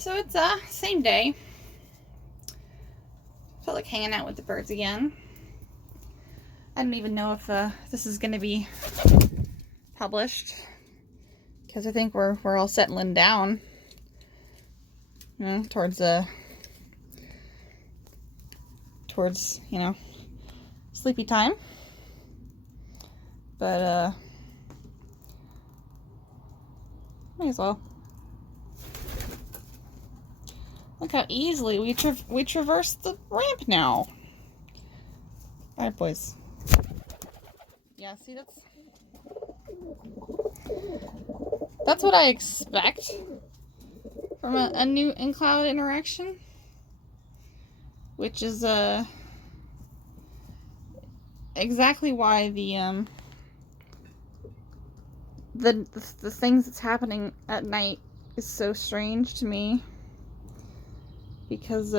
So it's same day. Felt like hanging out with the birds again. I don't even know if this is gonna be published because I think we're all settling down, you know, towards sleepy time. But may as well. Look how easily we traverse the ramp now. All right, boys. Yeah, see, that's what I expect from a Newt and Cloud interaction, which is exactly why the things that's happening at night is so strange to me, because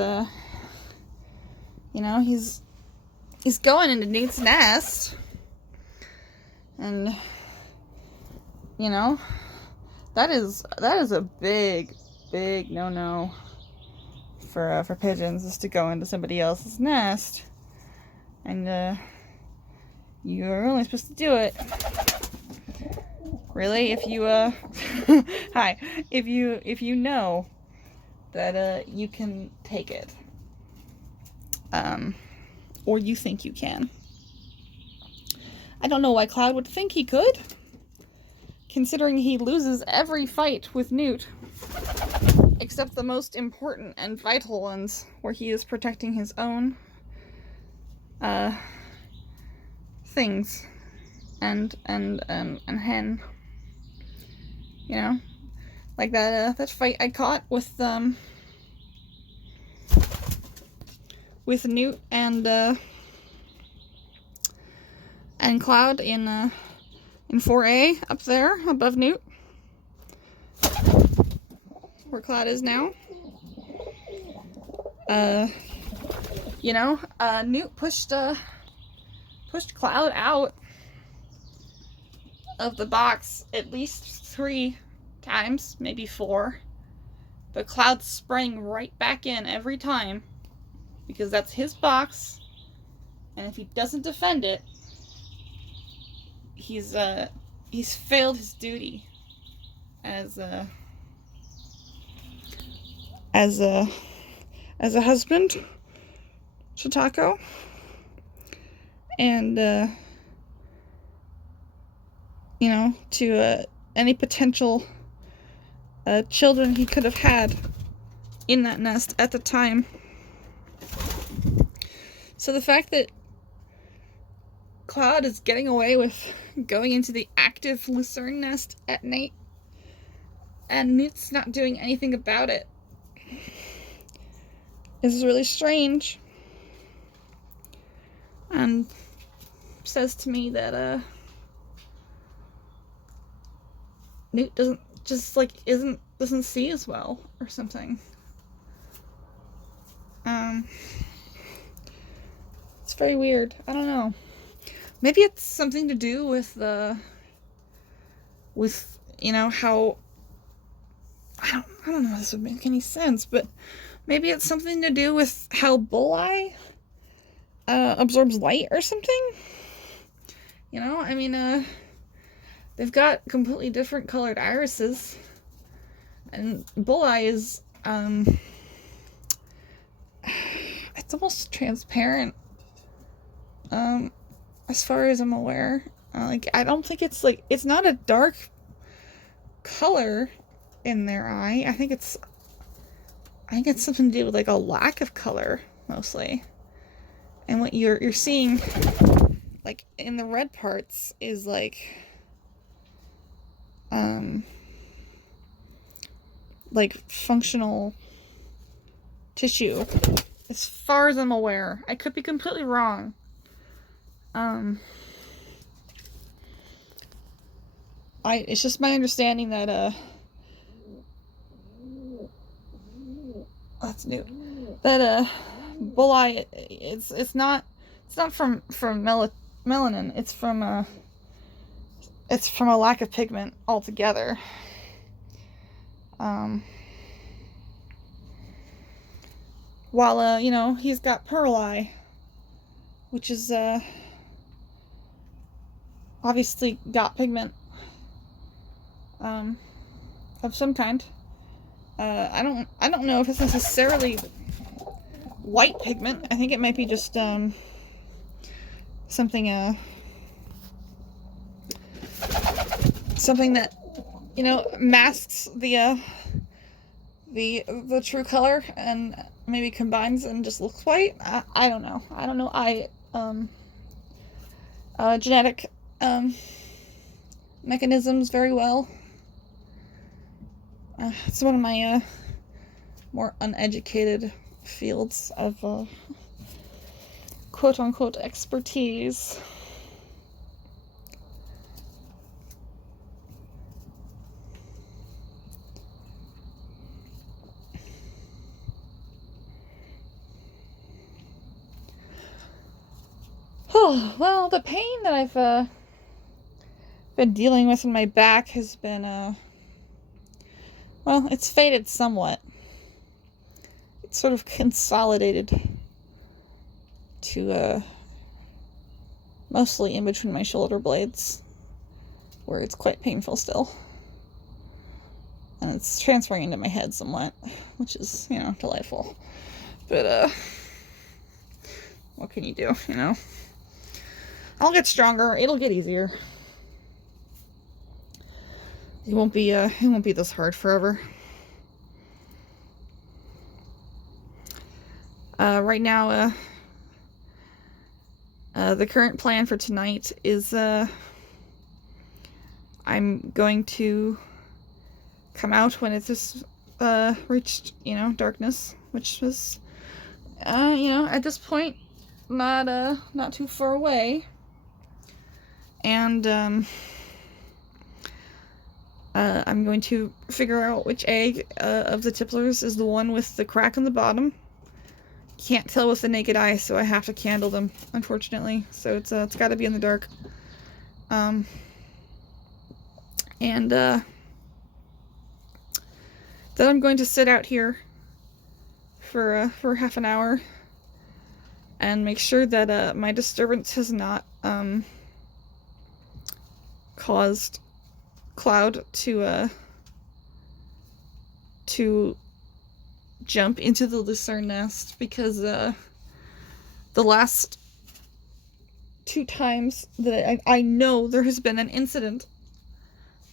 you know, he's going into Newt's nest, and you know, that is a big no for pigeons, is to go into somebody else's nest, and you're only supposed to do it really if you hi, if you know that you can take it, or you think you can. I don't know why Cloud would think he could, considering he loses every fight with Newt except the most important and vital ones, where he is protecting his own things and hen. You know, like that fight I caught with Newt and Cloud in 4A up there above Newt, where Cloud is now. You know, Newt pushed Cloud out of the box at least 3 times, maybe 4, but Cloud sprang right back in every time, because that's his box, and if he doesn't defend it, he's failed his duty as a husband, Shatako, and you know, to any potential children he could have had in that nest at the time. So the fact that Cloud is getting away with going into the active lucerne nest at night, and Newt's not doing anything about it, is really strange, and says to me that Newt doesn't see as well or something. It's very weird. I don't know. Maybe it's something to do with you know, how I don't know if this would make any sense, but maybe it's something to do with how Bulleye absorbs light or something. You know, I mean, they've got completely different colored irises, and Bulleye is it's almost transparent, as far as I'm aware. Like, I don't think it's not a dark color in their eye. I think it's something to do with like a lack of color mostly, and what you're seeing like in the red parts is like functional tissue, as far as I'm aware. I could be completely wrong. It's just my understanding that that's new. That Bulleye, it's not from melanin. It's from a lack of pigment altogether. while, you know, he's got pearl eye, which is, obviously got pigment, of some kind. I don't know if it's necessarily white pigment. I think it might be just, something, something that, you know, masks the true color and maybe combines and just looks white. I don't know. I don't know. Genetic, mechanisms very well. It's one of my, more uneducated fields of, quote-unquote expertise. Oh, well, the pain that I've been dealing with in my back has been, well, it's faded somewhat. It's sort of consolidated to, mostly in between my shoulder blades, where it's quite painful still. And it's transferring into my head somewhat, which is, you know, delightful. But, what can you do, you know? I'll get stronger. It'll get easier. It won't be this hard forever. Right now, the current plan for tonight is, I'm going to come out when it's just, reached, you know, darkness, which is, you know, at this point, not too far away. And, I'm going to figure out which egg, of the Tipplers is the one with the crack in the bottom. Can't tell with the naked eye, so I have to candle them, unfortunately. So it's gotta be in the dark. And, then I'm going to sit out here for half an hour and make sure that, my disturbance has not, caused Cloud to jump into the lucerne nest, because the last 2 times that I know there has been an incident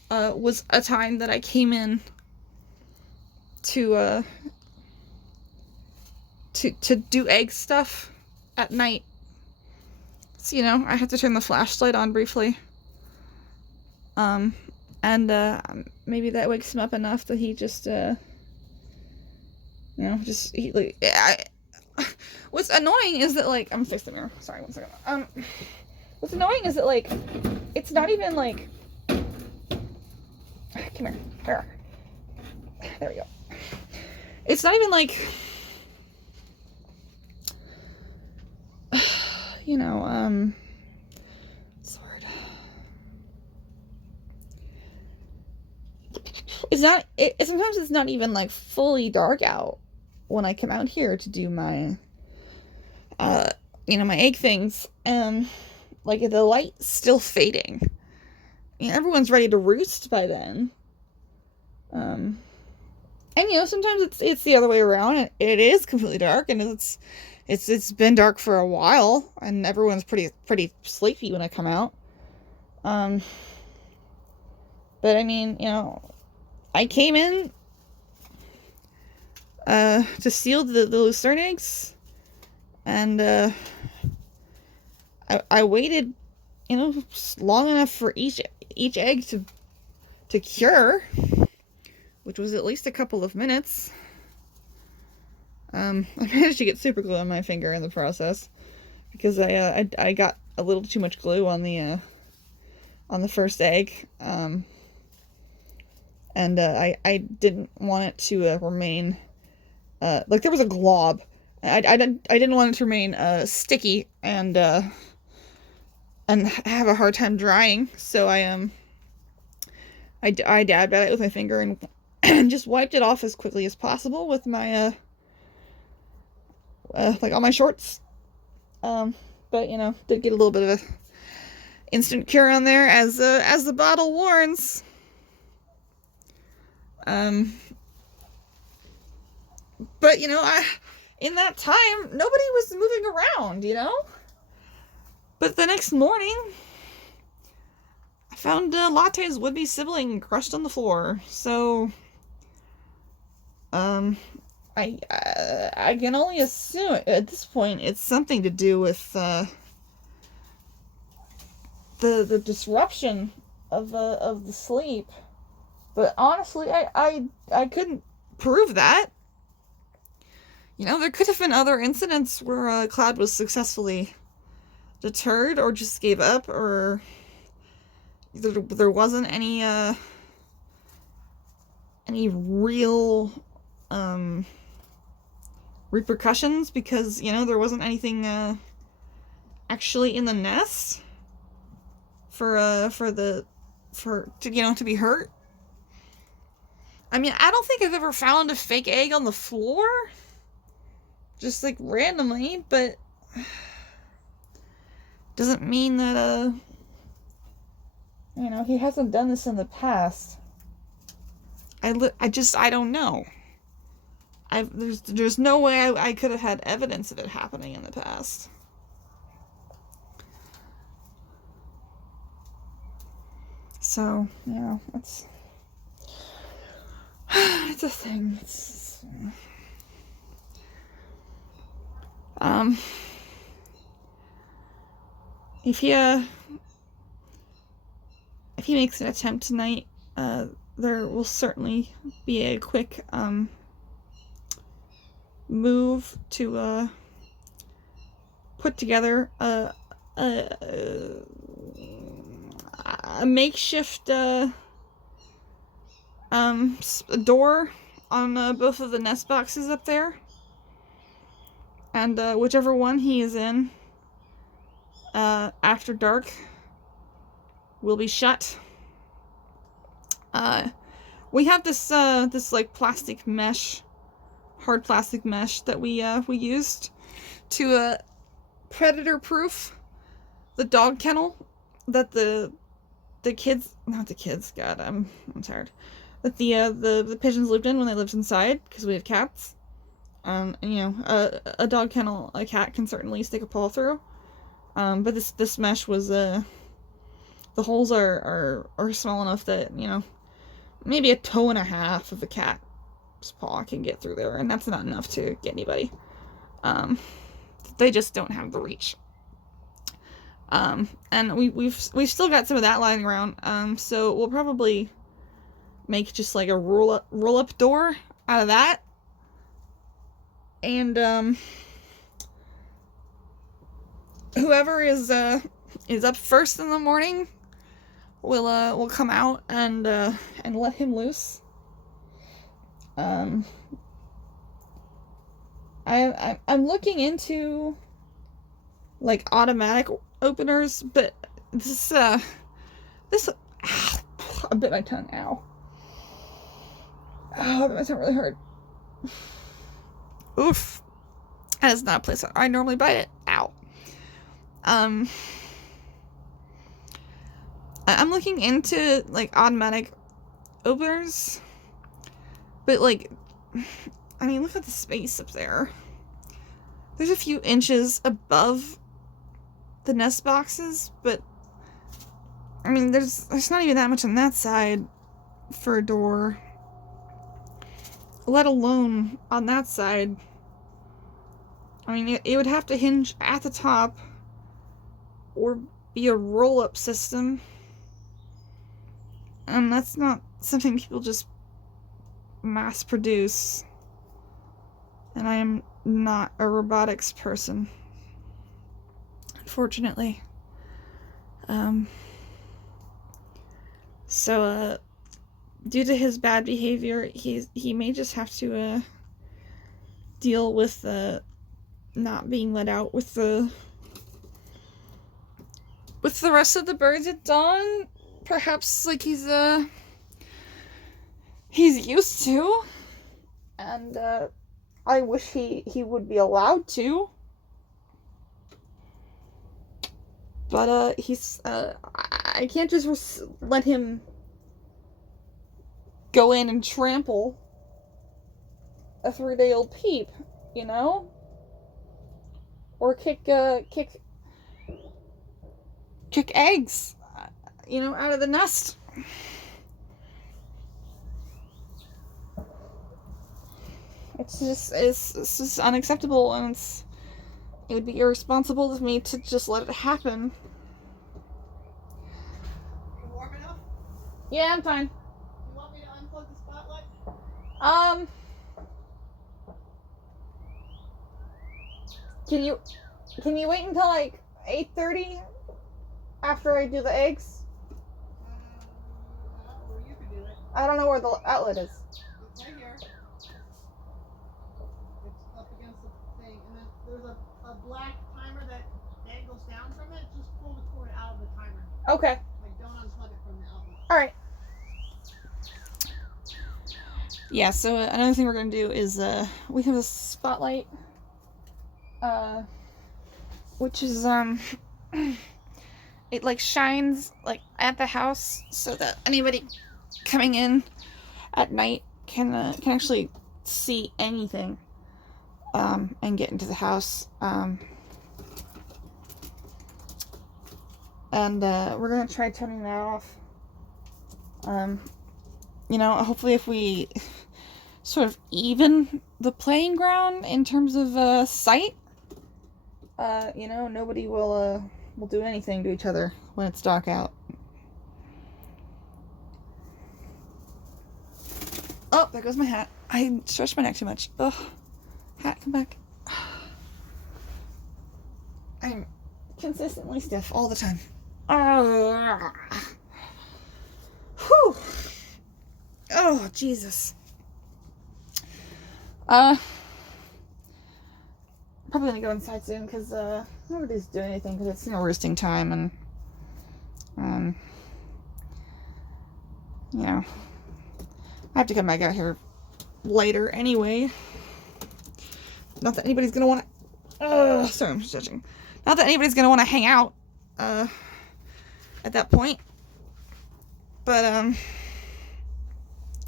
was a time that I came in to do egg stuff at night. So, you know, I had to turn the flashlight on briefly. And maybe that wakes him up enough that he just, you know, what's annoying is that, like, I'm gonna fix the mirror. Sorry, 1 second. What's annoying is that, like, it's not even, like, come here. There we go. It's not even, like, you know, sometimes it's not even, like, fully dark out when I come out here to do my, you know, my egg things, and, like, the light's still fading. You know, everyone's ready to roost by then. And, you know, sometimes it's the other way around. It is completely dark, and it's been dark for a while, and everyone's pretty sleepy when I come out. But I mean, you know, I came in to seal the lucerne eggs, and I waited, you know, long enough for each egg to cure, which was at least a couple of minutes. I managed to get super glue on my finger in the process, because I got a little too much glue on the first egg. And I didn't want it to remain, like, there was a glob. I didn't want it to remain sticky and have a hard time drying. So I dabbed at it with my finger and just wiped it off as quickly as possible with my like on my shorts. But you know, did get a little bit of a instant cure on there, as the bottle warns. But you know, in that time, nobody was moving around, you know? But the next morning, I found Latte's would-be sibling crushed on the floor. So, I can only assume at this point it's something to do with the disruption of the sleep. But honestly, I couldn't prove that. You know, there could have been other incidents where Cloud was successfully deterred or just gave up, or there wasn't any real repercussions, because you know there wasn't anything actually in the nest to be hurt. I mean, I don't think I've ever found a fake egg on the floor, just like randomly, but doesn't mean that you know, he hasn't done this in the past. I don't know. There's no way I could have had evidence of it happening in the past. So, you know, it's a thing. If he makes an attempt tonight, there will certainly be a quick move to put together a makeshift door on both of the nest boxes up there, and whichever one he is in after dark will be shut. We have this like plastic mesh, hard plastic mesh that we used to predator proof the dog kennel that the kids, not the kids, God, I'm tired, that the pigeons lived in when they lived inside, because we had cats. And you know, a dog kennel, a cat can certainly stick a paw through. But this mesh was the holes are small enough that, you know, maybe a toe and a half of a cat's paw can get through there, and that's not enough to get anybody. They just don't have the reach. And we've still got some of that lying around. So we'll probably make just like a roll up door out of that. And whoever is up first in the morning will come out and let him loose. I'm looking into like automatic openers, but this I bit my tongue. Ow. Oh, that doesn't really hurt. Oof. That is not a place I normally bite it. Ow. I'm looking into like automatic openers, but like, I mean, look at the space up there. There's a few inches above the nest boxes, but I mean, there's not even that much on that side for a door, let alone on that side. I mean, it would have to hinge at the top or be a roll-up system, and that's not something people just mass produce, and I am not a robotics person, unfortunately. So due to his bad behavior, he may just have to deal with not being let out with the rest of the birds at dawn, perhaps like he's used to, and I wish he would be allowed to. But, I can't just let him go in and trample a 3-day-old peep, you know? Or kick eggs, out of the nest. It's just unacceptable, and it would be irresponsible of me to just let it happen. You warm enough? Yeah, I'm fine. You want me to unplug the spotlight? Can you wait until like 8:30 after I do the eggs? Or you can do it. I don't know where the outlet is. It's right here. It's up against the thing, and then there's a black timer that dangles down from it. Just pull the cord out of the timer. Okay. Like, don't unplug it from the outlet. Alright. Yeah, so another thing we're going to do is we have a spotlight, which is it like shines like at the house so that anybody coming in at night can actually see anything and get into the house. And we're gonna try turning that off. Hopefully if we sort of even the playing ground in terms of sight, nobody will do anything to each other when it's dark out. Oh, there goes my hat. I stretched my neck too much. Ugh. Hat, come back. I'm consistently stiff all the time. Whew. Oh, Jesus. Probably gonna go inside soon because nobody's doing anything because it's roosting time, and I have to come back out here later anyway. Not that anybody's gonna want to. Sorry, I'm stretching. Not that anybody's gonna want to hang out at that point. But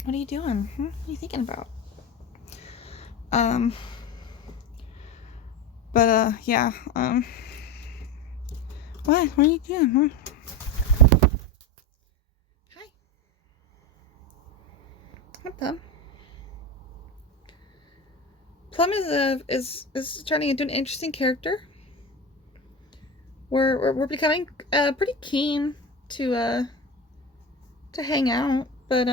what are you doing? What are you thinking about? Yeah. What are you doing? Hi. Hi, Plum. Plum is turning into an interesting character. We're becoming pretty keen to hang out, but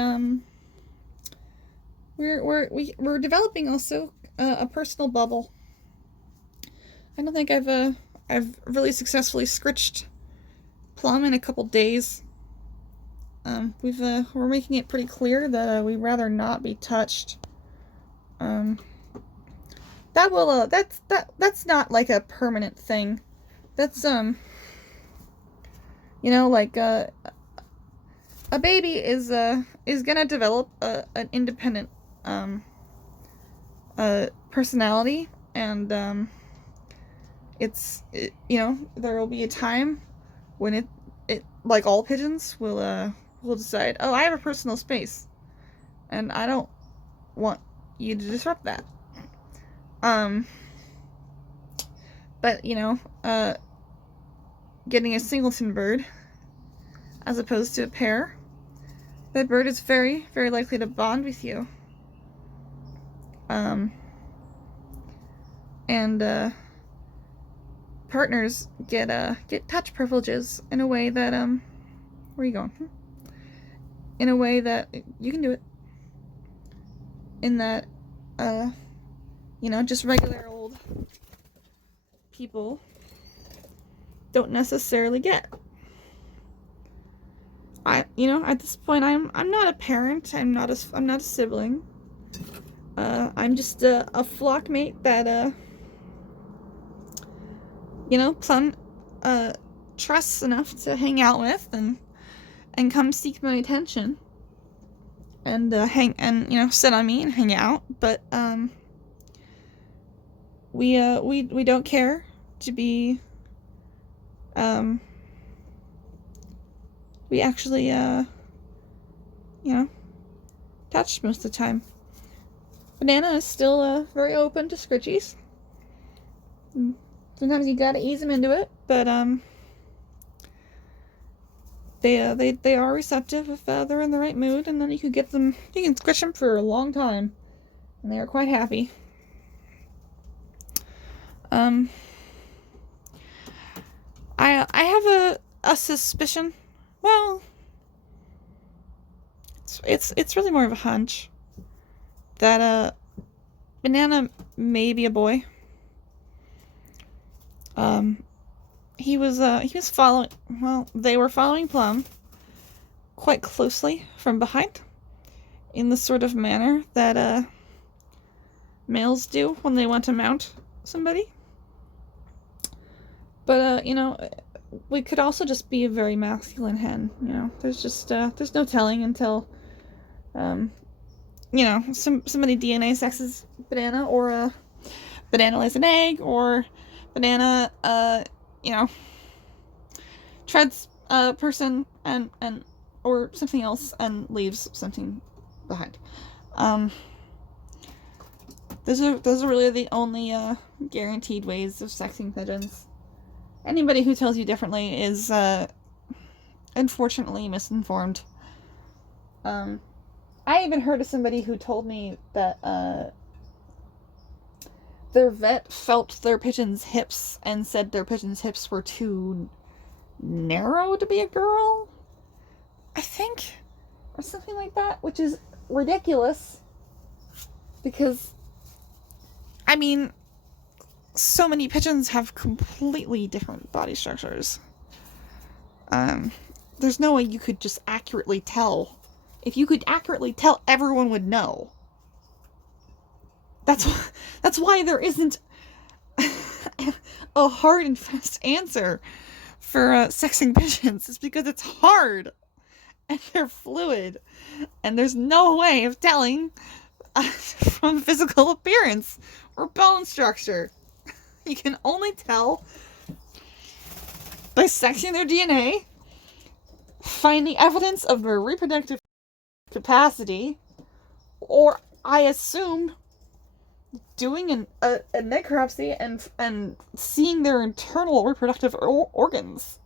we're developing also a personal bubble. I don't think I've really successfully scritched Plum in a couple days. We're making it pretty clear that we'd rather not be touched. That's not like a permanent thing. That's like a baby is gonna develop an independent personality, and there will be a time when it like all pigeons will decide, oh, I have a personal space and I don't want you to disrupt that. But getting a singleton bird as opposed to a pair, that bird is very, very likely to bond with you. And partners get touch privileges in a way that where are you going? In a way that you can do it. In that just regular old people don't necessarily get. At this point I'm not a parent, I'm not a sibling. I'm just a flockmate that Plum trusts enough to hang out with and come seek my attention and sit on me and hang out. But we don't care to be, we actually, touched most of the time. Banana is still, very open to scritchies. Sometimes you gotta ease them into it, but, they are receptive if they're in the right mood, and then you can scritch them for a long time, and they are quite happy. I have a suspicion. Well, it's really more of a hunch that Banana may be a boy. He was following. Well, they were following Plum quite closely from behind, in the sort of manner that males do when they want to mount somebody. But we could also just be a very masculine hen. There's just there's no telling until somebody DNA sexes Banana, or Banana lays an egg, or Banana treads a person and or something else and leaves something behind. Those are really the only guaranteed ways of sexing pigeons. Anybody who tells you differently is unfortunately misinformed. I even heard of somebody who told me that their vet felt their pigeon's hips and said their pigeon's hips were too narrow to be a girl, I think, or something like that, which is ridiculous, because I mean, so many pigeons have completely different body structures. There's no way you could just accurately tell. If you could accurately tell, everyone would know. That's why there isn't a hard and fast answer for sexing pigeons. It's because it's hard, and they're fluid, and there's no way of telling from physical appearance or bone structure. You can only tell by sexing their DNA, finding evidence of their reproductive capacity, or, I assume, doing a necropsy and seeing their internal reproductive organs.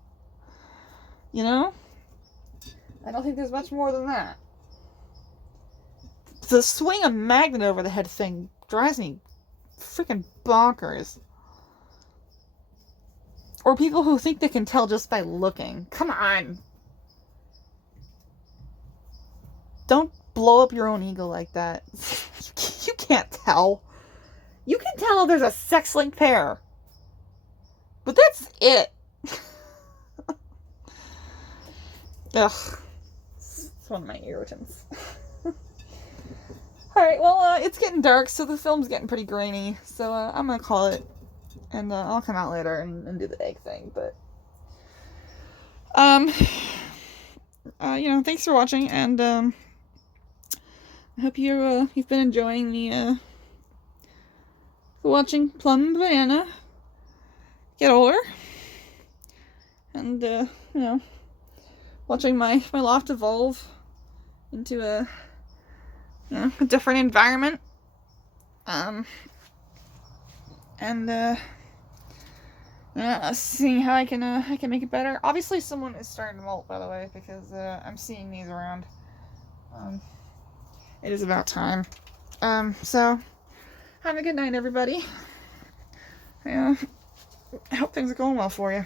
I don't think there's much more than that. The swing a magnet over the head thing drives me freaking bonkers. Or people who think they can tell just by looking. Come on. Don't blow up your own ego like that. You can't tell. You can tell there's a sex-linked pair. But that's it. Ugh. It's one of my irritants. Alright, well, it's getting dark, so the film's getting pretty grainy. So I'm gonna call it. And I'll come out later and do the egg thing. But thanks for watching, and I hope you've been enjoying the watching Plum and Banana get older, and watching my loft evolve into a different environment, seeing how I can make it better. Obviously, someone is starting to molt, by the way, because I'm seeing these around. It is about time. So have a good night, everybody. I hope things are going well for you.